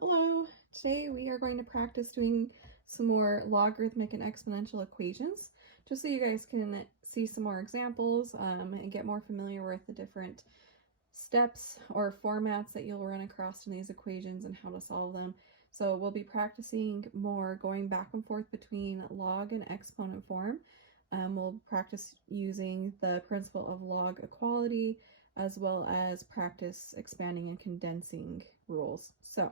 Hello, today we are going to practice doing some more logarithmic and exponential equations, just so you guys can see some more examples and get more familiar with the different steps or formats that you'll run across in these equations and how to solve them. So we'll be practicing more going back and forth between log and exponent form. We'll practice using the principle of log equality as well as practice expanding and condensing rules. So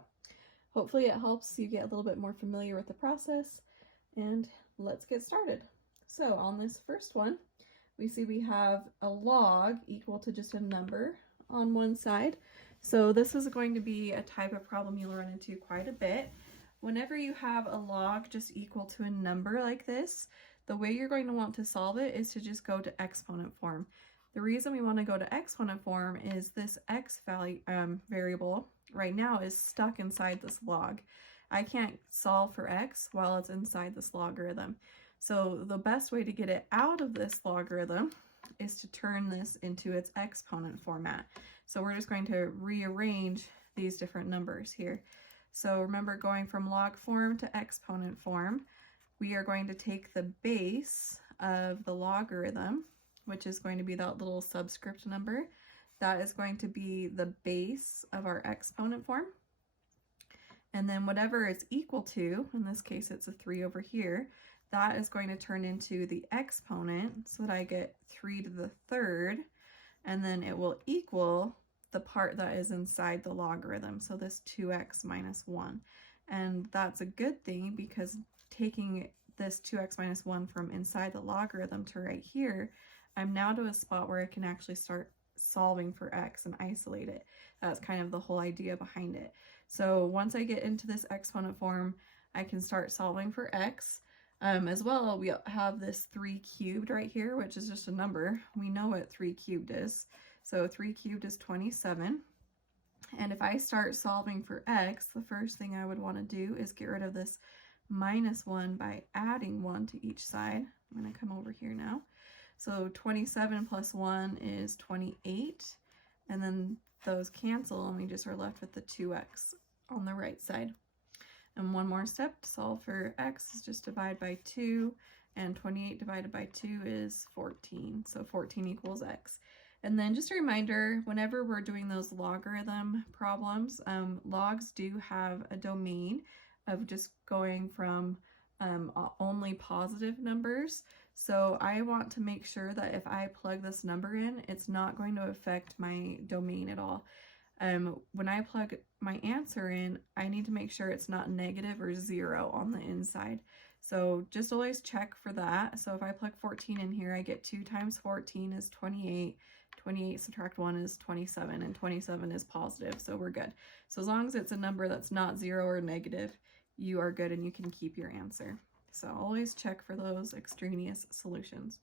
hopefully it helps you get a little bit more familiar with the process, and let's get started. So on this first one, we see we have a log equal to just a number on one side. So this is going to be a type of problem you'll run into quite a bit. Whenever you have a log just equal to a number like this, the way you're going to want to solve it is to just go to exponent form. The reason we want to go to exponent form is this x value variable right now is stuck inside this log. I can't solve for x while it's inside this logarithm. So the best way to get it out of this logarithm is to turn this into its exponent format. So we're just going to rearrange these different numbers here. So remember, going from log form to exponent form, we are going to take the base of the logarithm, which is going to be that little subscript number. That is going to be the base of our exponent form. And then whatever it's equal to, in this case it's a 3 over here, that is going to turn into the exponent, so that I get 3 to the third, and then it will equal the part that is inside the logarithm, so this 2x minus 1. And that's a good thing, because taking this 2x minus 1 from inside the logarithm to right here, I'm now to a spot where I can actually start solving for x and isolate it. That's kind of the whole idea behind it. So once I get into this exponent form, I can start solving for x. As well, we have this 3 cubed right here, which is just a number. We know what 3 cubed is. So 3 cubed is 27. And if I start solving for x, the first thing I would want to do is get rid of this minus 1 by adding 1 to each side. I'm going to come over here now. So 27 plus 1 is 28, and then those cancel and we just are left with the 2x on the right side. And one more step, solve for x is just divide by 2, and 28 divided by 2 is 14, so 14 equals x. And then just a reminder, whenever we're doing those logarithm problems, logs do have a domain of just going from only positive numbers. So I want to make sure that if I plug this number in, it's not going to affect my domain at all. When I plug my answer in, I need to make sure it's not negative or 0 on the inside. So just always check for that. So if I plug 14 in here, I get 2 times 14 is 28. 28 subtract 1 is 27, and 27 is positive, so we're good. So as long as it's a number that's not 0 or negative, you are good and you can keep your answer. So always check for those extraneous solutions.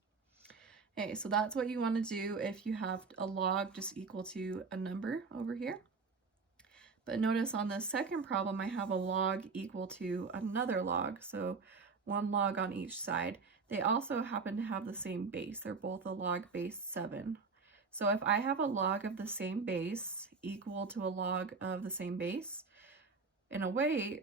Okay, so that's what you want to do if you have a log just equal to a number over here. But notice on the second problem, I have a log equal to another log, so one log on each side. They also happen to have the same base. They're both a log base 7. So if I have a log of the same base equal to a log of the same base, in a way,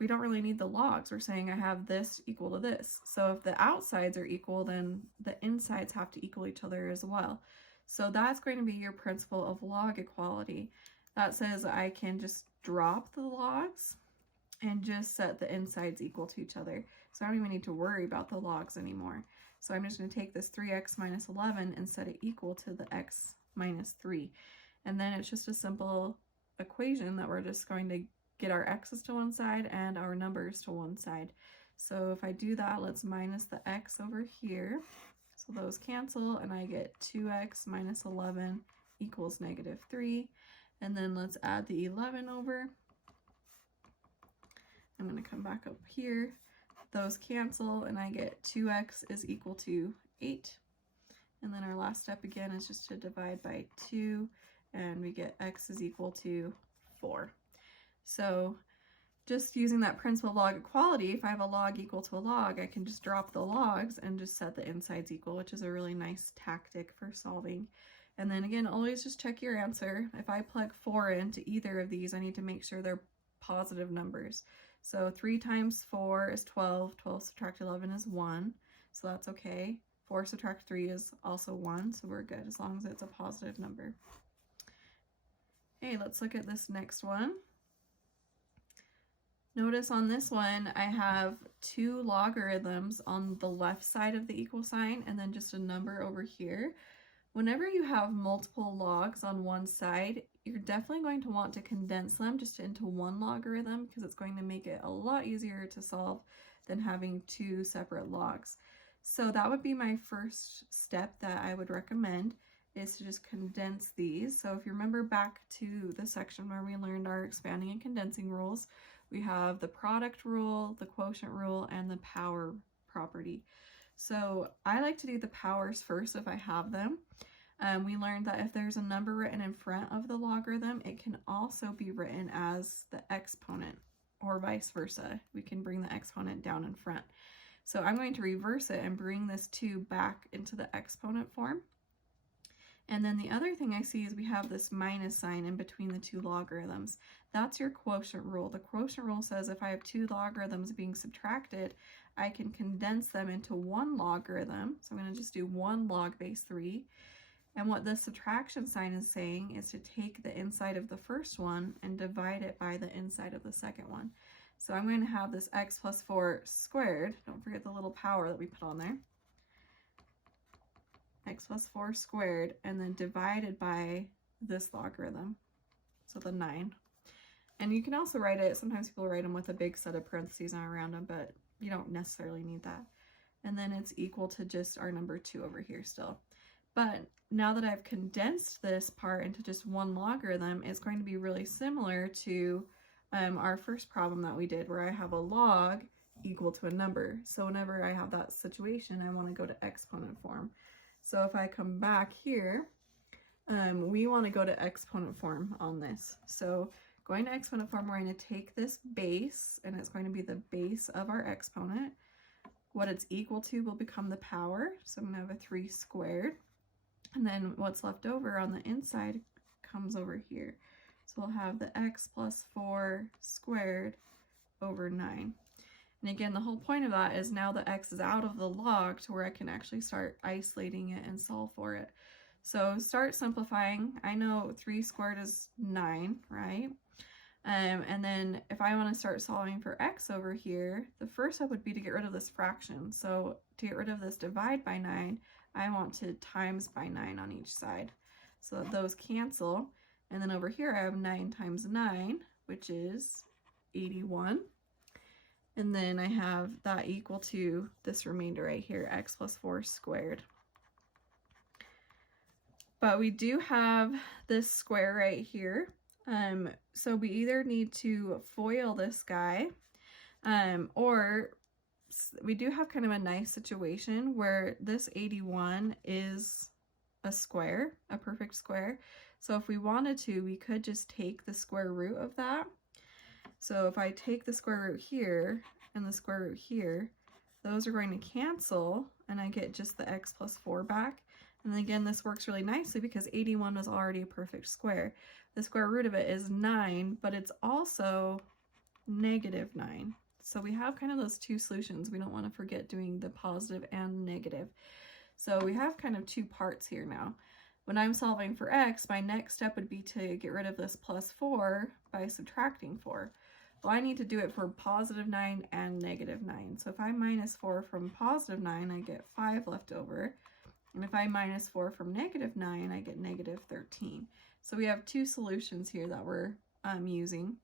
we don't really need the logs. We're saying I have this equal to this. So if the outsides are equal, then the insides have to equal each other as well. So that's going to be your principle of log equality. That says I can just drop the logs and just set the insides equal to each other. So I don't even need to worry about the logs anymore. So I'm just going to take this 3x minus 11 and set it equal to the x minus 3. And then it's just a simple equation that we're just going to get our x's to one side and our numbers to one side. So if I do that, let's minus the x over here. So those cancel and I get 2x minus 11 equals negative 3. And then let's add the 11 over. I'm going to come back up here. Those cancel and I get 2x is equal to 8. And then our last step again is just to divide by 2, and we get x is equal to 4. So just using that principle of log equality, if I have a log equal to a log, I can just drop the logs and just set the insides equal, which is a really nice tactic for solving. And then again, always just check your answer. If I plug 4 into either of these, I need to make sure they're positive numbers. So 3 times 4 is 12. 12 subtract 11 is 1. So that's okay. 4 subtract 3 is also 1. So we're good as long as it's a positive number. Okay, let's look at this next one. Notice on this one, I have 2 logarithms on the left side of the equal sign and then just a number over here. Whenever you have multiple logs on one side, you're definitely going to want to condense them just into one logarithm because it's going to make it a lot easier to solve than having 2 separate logs. So that would be my first step that I would recommend, is to just condense these. So if you remember back to the section where we learned our expanding and condensing rules, we have the product rule, the quotient rule, and the power property. So I like to do the powers first if I have them. We learned that if there's a number written in front of the logarithm, it can also be written as the exponent, or vice versa. We can bring the exponent down in front. So I'm going to reverse it and bring this 2 back into the exponent form. And then the other thing I see is we have this minus sign in between the 2 logarithms. That's your quotient rule. The quotient rule says if I have 2 logarithms being subtracted, I can condense them into 1 logarithm. So I'm going to just do 1 log base 3. And what the subtraction sign is saying is to take the inside of the first one and divide it by the inside of the second one. So I'm going to have this x plus 4 squared. Don't forget the little power that we put on there. X plus 4 squared, and then divided by this logarithm, so the 9. And you can also write it, sometimes people write them with a big set of parentheses around them, but you don't necessarily need that. And then it's equal to just our number 2 over here still. But now that I've condensed this part into just 1 logarithm, it's going to be really similar to our first problem that we did, where I have a log equal to a number. So whenever I have that situation, I want to go to exponent form. So if I come back here, we want to go to exponent form on this. So going to exponent form, we're going to take this base, and it's going to be the base of our exponent. What it's equal to will become the power. So I'm going to have a 3 squared. And then what's left over on the inside comes over here. So we'll have the x plus 4 squared over 9. And again, the whole point of that is now the x is out of the log to where I can actually start isolating it and solve for it. So start simplifying. I know 3 squared is 9, right? And then if I want to start solving for x over here, the first step would be to get rid of this fraction. So to get rid of this divide by 9, I want to times by 9 on each side. So that those cancel. And then over here I have 9 times 9, which is 81. And then I have that equal to this remainder right here, x plus 4 squared. But we do have this square right here. So we either need to FOIL this guy, or we do have kind of a nice situation where this 81 is a square, a perfect square. So if we wanted to, we could just take the square root of that. So if I take the square root here and the square root here, those are going to cancel, and I get just the x plus 4 back. And then again, this works really nicely because 81 was already a perfect square. The square root of it is 9, but it's also -9. So we have kind of those 2 solutions. We don't want to forget doing the positive and negative. So we have kind of 2 parts here now. When I'm solving for x, my next step would be to get rid of this plus 4 by subtracting 4. Well, I need to do it for positive 9 and negative 9. So if I minus 4 from positive 9, I get 5 left over. And if I minus 4 from negative 9, I get negative 13. So we have 2 solutions here that we're using.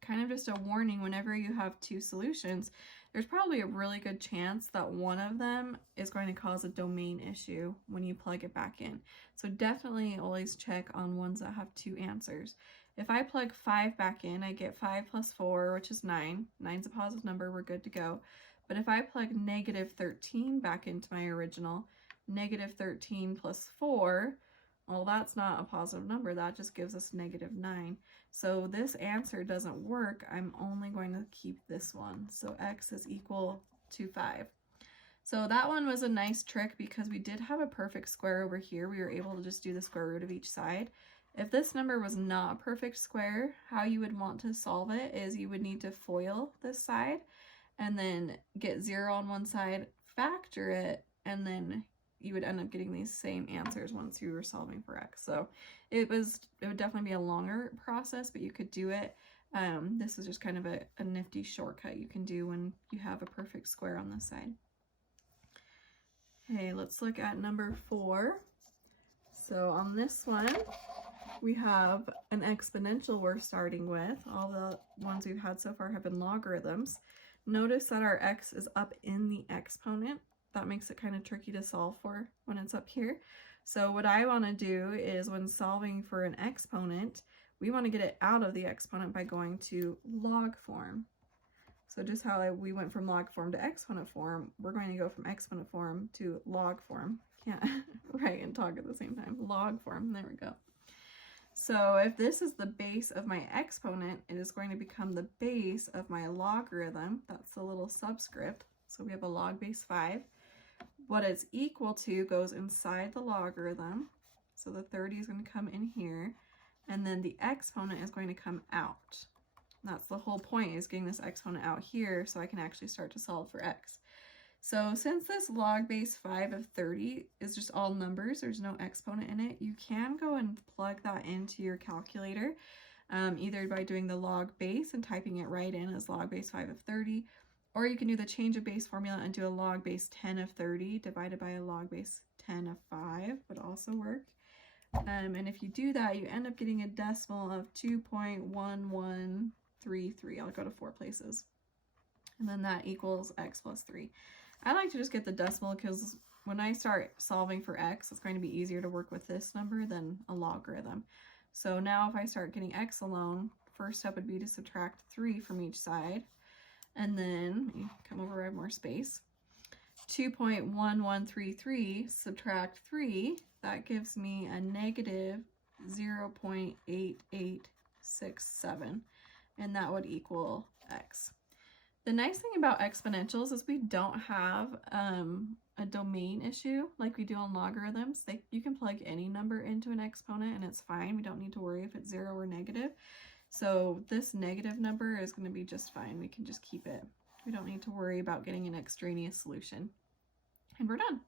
Kind of just a warning, whenever you have 2 solutions, there's probably a really good chance that one of them is going to cause a domain issue when you plug it back in. So definitely always check on ones that have 2 answers. If I plug 5 back in, I get 5 plus 4, which is 9. 9's a positive number, we're good to go. But if I plug negative 13 back into my original, negative 13 plus 4, well, that's not a positive number. That just gives us negative 9. So this answer doesn't work. I'm only going to keep this one. So x is equal to 5. So that one was a nice trick because we did have a perfect square over here. We were able to just do the square root of each side. If this number was not a perfect square, how you would want to solve it is you would need to FOIL this side and then get 0 on one side, factor it, and then you would end up getting these same answers once you were solving for x. So it would definitely be a longer process, but you could do it. This is just kind of a nifty shortcut you can do when you have a perfect square on this side. Okay, let's look at number 4. So on this one, we have an exponential we're starting with. All the ones we've had so far have been logarithms. Notice that our x is up in the exponent. That makes it kind of tricky to solve for when it's up here. So what I want to do is when solving for an exponent, we want to get it out of the exponent by going to log form. So just how we went from log form to exponent form, we're going to go from exponent form to log form. Can't write and talk at the same time. Log form, there we go. So if this is the base of my exponent, it is going to become the base of my logarithm. That's the little subscript. So we have a log base 5. What it's equal to goes inside the logarithm. So the 30 is going to come in here. And then the exponent is going to come out. That's the whole point, is getting this exponent out here so I can actually start to solve for x. So since this log base 5 of 30 is just all numbers, there's no exponent in it, you can go and plug that into your calculator, either by doing the log base and typing it right in as log base 5 of 30, or you can do the change of base formula and do a log base 10 of 30 divided by a log base 10 of 5 would also work. And if you do that, you end up getting a decimal of 2.1133. I'll go to 4 places. And then that equals x plus 3. I like to just get the decimal because when I start solving for x, it's going to be easier to work with this number than a logarithm. So now if I start getting x alone, first step would be to subtract 3 from each side. And then, let me come over, I have more space. 2.1133 subtract 3, that gives me a negative 0.8867, and that would equal x. The nice thing about exponentials is we don't have a domain issue like we do on logarithms. You can plug any number into an exponent and it's fine. We don't need to worry if it's 0 or negative. So this negative number is going to be just fine. We can just keep it. We don't need to worry about getting an extraneous solution. And we're done.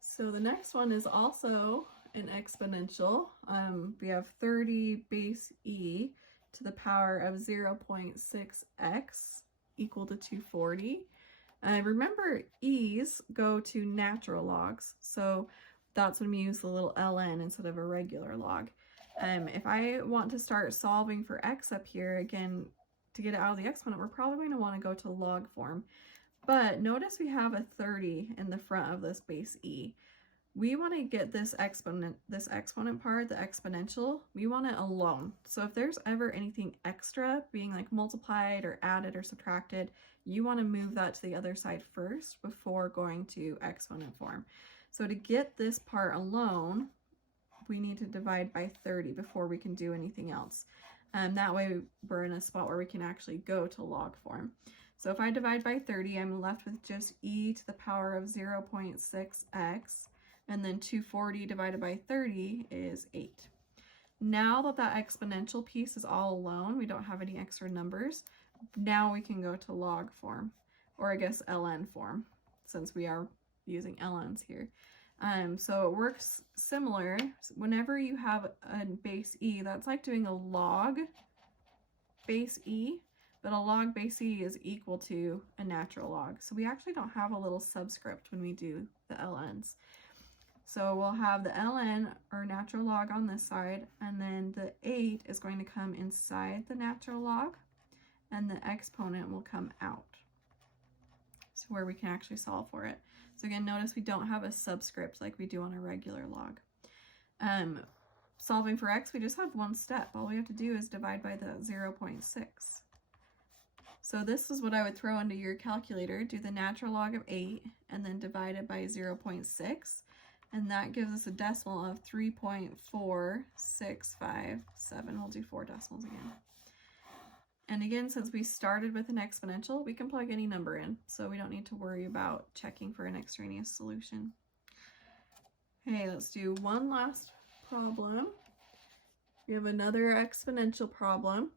So the next one is also an exponential. We have 30 base e to the power of 0.6x equal to 240. Remember, e's go to natural logs, so that's when we use the little ln instead of a regular log. If I want to start solving for x up here, again, to get it out of the exponent, we're probably going to want to go to log form. But notice we have a 30 in the front of this base e. We want to get this exponent part, the exponential, we want it alone. So if there's ever anything extra being like multiplied or added or subtracted, you want to move that to the other side first before going to exponent form. So to get this part alone, we need to divide by 30 before we can do anything else. That way we're in a spot where we can actually go to log form. So if I divide by 30, I'm left with just e to the power of 0.6x. And then 240 divided by 30 is 8. Now that that exponential piece is all alone, we don't have any extra numbers, now we can go to log form, or I guess ln form, since we are using ln's here. So it works similar. Whenever you have a base e, that's like doing a log base e, but a log base e is equal to a natural log. So we actually don't have a little subscript when we do the ln's. So we'll have the ln, or natural log, on this side, and then the 8 is going to come inside the natural log, and the exponent will come out. So where we can actually solve for it. So again, notice we don't have a subscript like we do on a regular log. Solving for x, we just have one step. All we have to do is divide by the 0.6. So this is what I would throw into your calculator. Do the natural log of 8, and then divide it by 0.6. And that gives us a decimal of 3.4657. We'll do 4 decimals again. And again, since we started with an exponential, we can plug any number in, so we don't need to worry about checking for an extraneous solution. Okay, let's do one last problem. We have another exponential problem.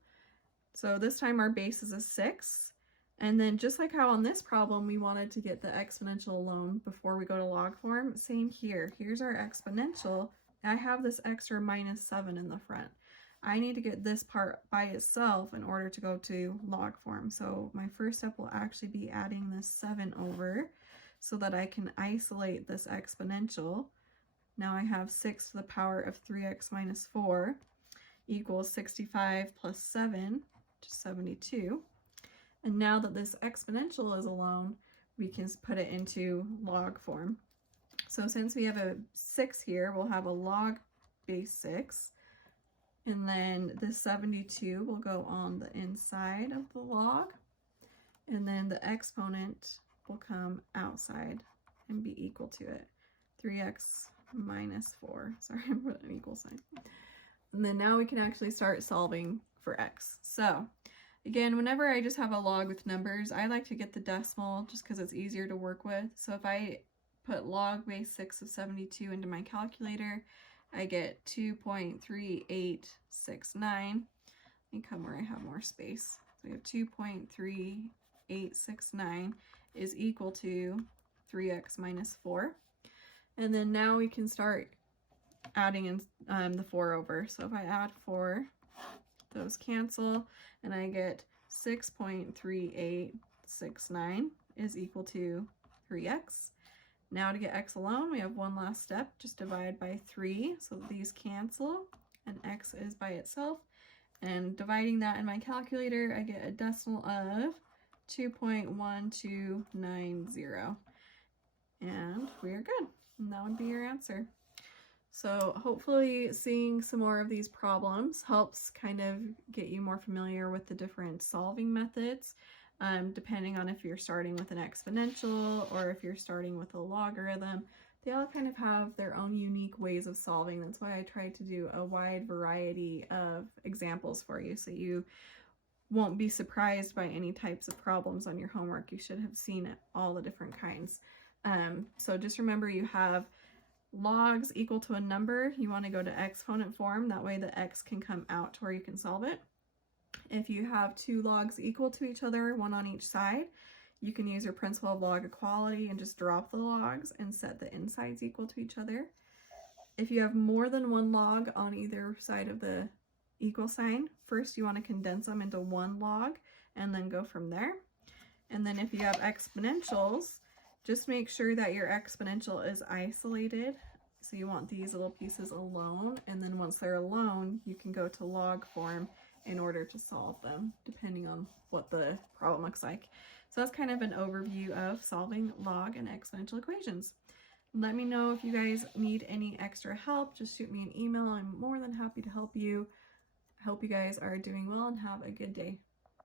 So this time our base is a 6. And then just like how on this problem we wanted to get the exponential alone before we go to log form, same here. Here's our exponential. I have this extra -7 in the front. I need to get this part by itself in order to go to log form. So my first step will actually be adding this 7 over so that I can isolate this exponential. Now I have 6 to the power of 3x minus 4 equals 65 plus 7, which is 72. And now that this exponential is alone, we can put it into log form. So since we have a 6 here, we'll have a log base 6. And then the 72 will go on the inside of the log. And then the exponent will come outside and be equal to it. 3x minus 4. Sorry, I put an equal sign. And then now we can actually start solving for x. So again, whenever I just have a log with numbers, I like to get the decimal just because it's easier to work with. So if I put log base 6 of 72 into my calculator, I get 2.3869. Let me come where I have more space. So we have 2.3869 is equal to 3x minus 4. And then now we can start adding in the 4 over. So if I add 4, those cancel, and I get 6.3869 is equal to 3x. Now to get x alone, we have one last step, just divide by 3, so that these cancel, and x is by itself. And dividing that in my calculator, I get a decimal of 2.1290. And we are good. And that would be your answer. So hopefully seeing some more of these problems helps kind of get you more familiar with the different solving methods, depending on if you're starting with an exponential or if you're starting with a logarithm. They all kind of have their own unique ways of solving. That's why I try to do a wide variety of examples for you, so you won't be surprised by any types of problems on your homework. You should have seen all the different kinds. So just remember, you have logs equal to a number. You want to go to exponent form. That way the x can come out to where you can solve it. If you have two logs equal to each other, one on each side, you can use your principle of log equality and just drop the logs and set the insides equal to each other. If you have more than one log on either side of the equal sign, first you want to condense them into one log and then go from there. And then if you have exponentials, just make sure that your exponential is isolated. So you want these little pieces alone, and then once they're alone, you can go to log form in order to solve them, depending on what the problem looks like. So that's kind of an overview of solving log and exponential equations. Let me know if you guys need any extra help. Just shoot me an email. I'm more than happy to help you. I hope you guys are doing well and have a good day.